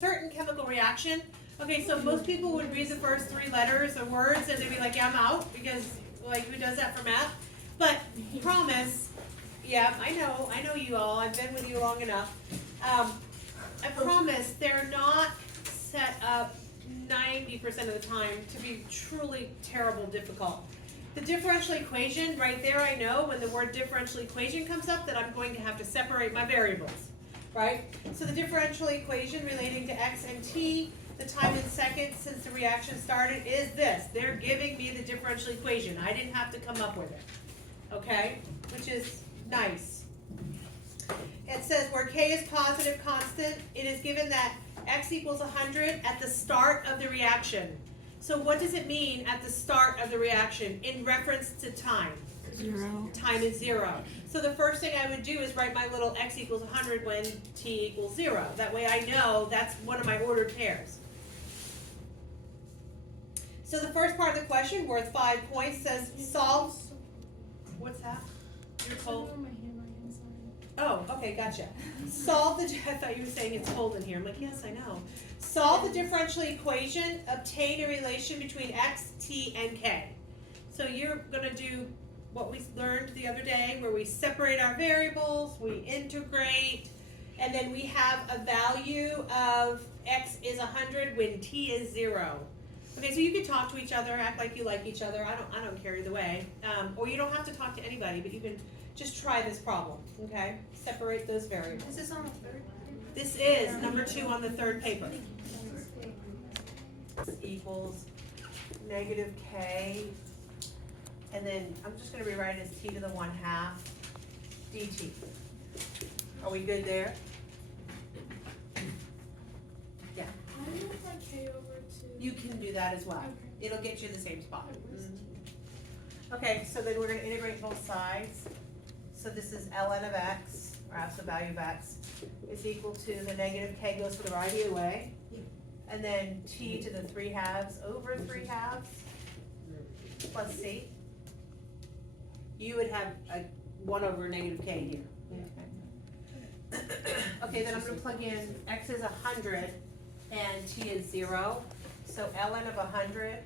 certain chemical reaction. Okay, so most people would read the first three letters or words and they'd be like, yeah, I'm out, because like who does that for math? But promise, yeah, I know you all, I've been with you long enough. I promise they're not set up 90% of the time to be truly terrible difficult. The differential equation, right there, I know when the word differential equation comes up that I'm going to have to separate my variables, right? So the differential equation relating to x and t, the time in seconds since the reaction started, is this. They're giving me the differential equation. I didn't have to come up with it, okay? Which is nice. It says where k is positive constant, it is given that x equals 100 at the start of the reaction. So what does it mean at the start of the reaction in reference to time? 0. Time is 0. So the first thing I would do is write my little x equals 100 when t equals 0. That way I know that's one of my ordered pairs. So the first part of the question, worth 5 points, says solve. What's that? You're told. Oh, okay, gotcha. Solve the, I thought you were saying it's cold in here. I'm like, yes, I know. Solve the differential equation, obtain a relation between x, t, and k. So you're gonna do what we learned the other day, where we separate our variables, we integrate, and then we have a value of x is 100 when t is 0. Okay, so you can talk to each other, act like you like each other. I don't care either way. Or you don't have to talk to anybody, but you can just try this problem, okay? Separate those variables. Is this on the third? This is number 2 on the third paper. Equals negative k, and then I'm just going to rewrite it as t to the 1/2 dt. Are we good there? Yeah. Can I move my k over to? You can do that as well. Okay. It'll get you in the same spot. Okay, so then we're going to integrate both sides. So this is ln of x, or absolute value of x, is equal to the negative k goes for the right either way. And then t to the 3/2 over 3/2 plus c. You would have a 1 over negative k here. Okay, then I'm going to plug in x is 100 and t is 0. So ln of 100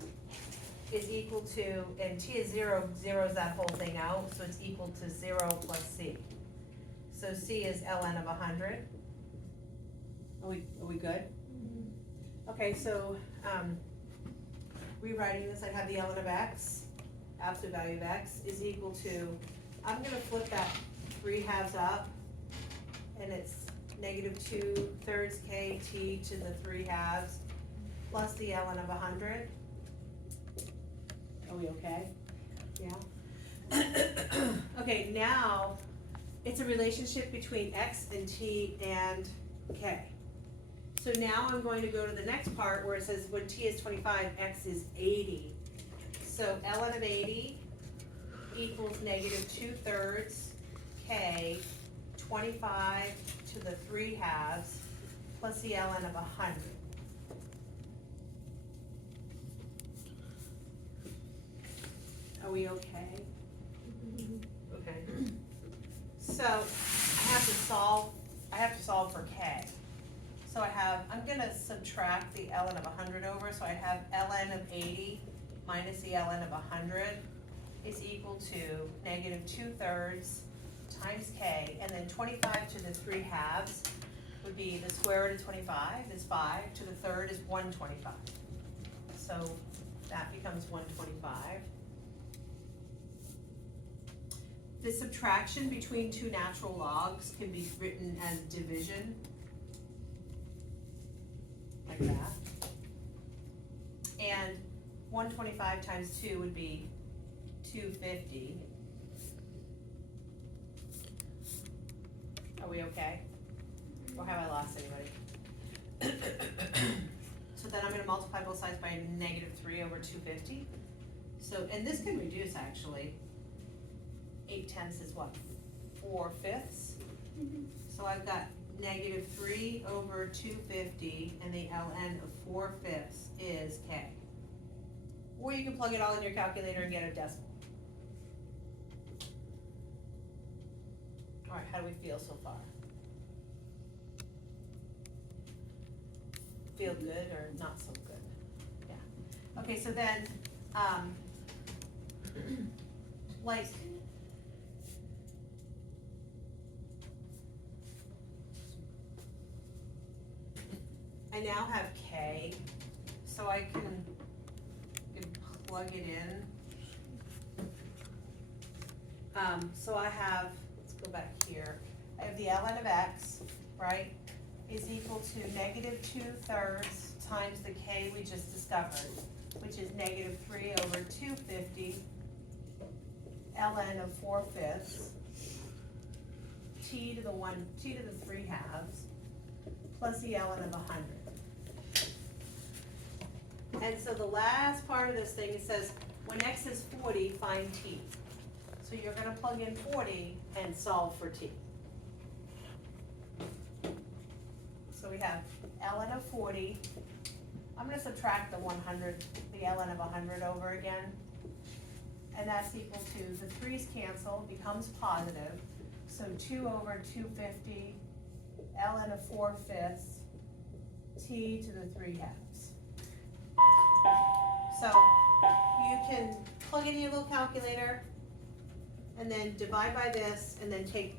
is equal to, and t is 0, zeroes that whole thing out, so it's equal to 0 plus c. So c is ln of 100. Are we good? Okay, so rewriting this, I have the ln of x, absolute value of x, is equal to, I'm going to flip that 3/2 up, and it's negative 2/3 kt to the 3/2 plus the ln of 100. Are we okay? Yeah? Okay, now it's a relationship between x and t and k. So now I'm going to go to the next part where it says when t is 25, x is 80. So ln of 80 equals negative 2/3 k, 25 to the 3/2 plus the ln of 100. Are we okay? Okay. So I have to solve for k. So I'm gonna subtract the ln of 100 over, so I have ln of 80 minus the ln of 100 is equal to negative 2/3 times k, and then 25 to the 3/2 would be the square root of 25 is 5, to the third is 125. So that becomes 125. The subtraction between two natural logs can be written as division, like that. And 125 times 2 would be 250. Are we okay? Or have I lost anybody? So then I'm going to multiply both sides by negative 3 over 250. So, and this can reduce actually. 8/10 is what? 4/5. So I've got negative 3 over 250, and the ln of 4/5 is k. Or you can plug it all in your calculator and get a decimal. All right, how do we feel so far? feel good or not so good. Yeah. Okay, so then, like, I now have K, so I can plug it in. So I have, let's go back here, I have the ln of x, right, is equal to negative 2/3 times the K we just discovered, which is negative 3 over 250 ln of 4/5 t to the 3/2 plus the ln of 100. And so the last part of this thing, it says, when x is 40, find t. So you're gonna plug in 40 and solve for t. So we have ln of 40. I'm gonna subtract the 100, the ln of 100 over again. And that's equal to, the 3's cancel, becomes positive. So 2 over 250 ln of 4/5 t to the 3/2. So you can plug in your little calculator and then divide by this and then take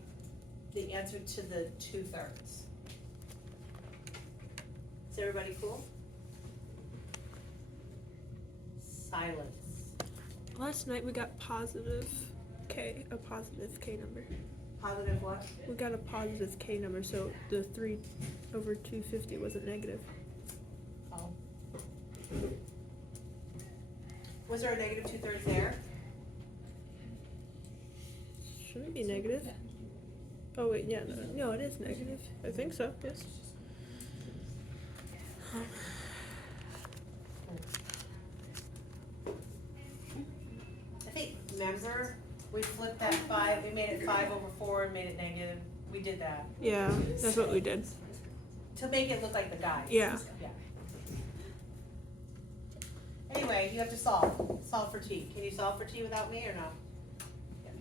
the answer to the 2/3. Is everybody cool? Silence. Last night we got positive K, a positive K number. Positive what? We got a positive K number, so the 3 over 250 wasn't negative. Oh. Was there a negative 2/3 there? Shouldn't be negative. Oh wait, yeah, no, it is negative. I think so, yes. I think, remember, we flipped that 5, we made it 5 over 4 and made it negative. We did that. Yeah, that's what we did. To make it look like the guys. Yeah. Yeah. Anyway, you have to solve. Solve for t. Can you solve for t without me or no? Yeah.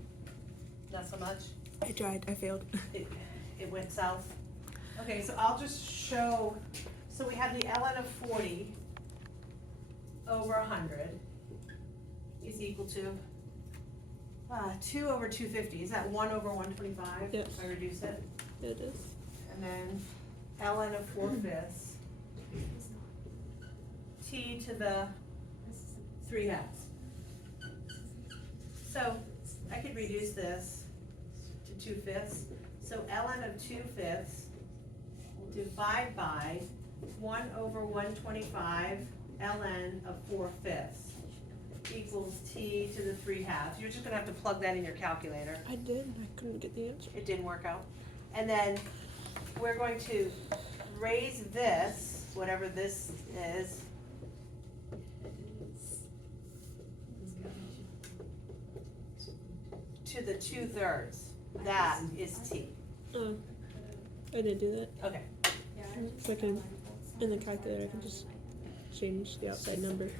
Not so much? I tried, I failed. It went south. Okay, so I'll just show, so we have the ln of 40 over 100 is equal to 2 over 250. Is that 1 over 125? Yes. If I reduce it? It is. And then ln of 4/5 t to the 3/2. So I could reduce this to 2/5. So ln of 2/5 divide by 1 over 125 ln of 4/5 equals t to the 3/2. You're just gonna have to plug that in your calculator. I did, I couldn't get the answer. It didn't work out. And then we're going to raise this, whatever this is, to the 2/3. That is t. Oh, I didn't do that. Okay. So I can, in the calculator, I can just change the outside number.